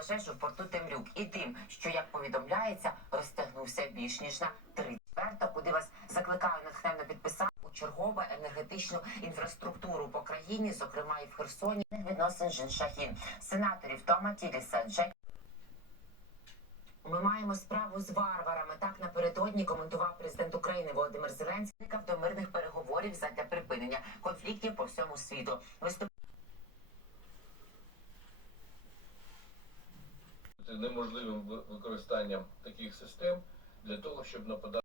пожежу в порту Темрюк і тим, що як повідомляється, розтягнувся більш ніж на 30 куди вас закликаю натхненно підписати у чергову енергетичну інфраструктуру по країні, зокрема і в Херсоні, відносин Жин Шахін, сенаторів Тома Тіліса, Джек. Ми маємо справу з варварами. Так напередодні коментував президент України Володимир Зеленський до мирних переговорів задля припинення конфліктів по всьому світу. Виступ неможливим ви- використанням таких систем для того, щоб нападати.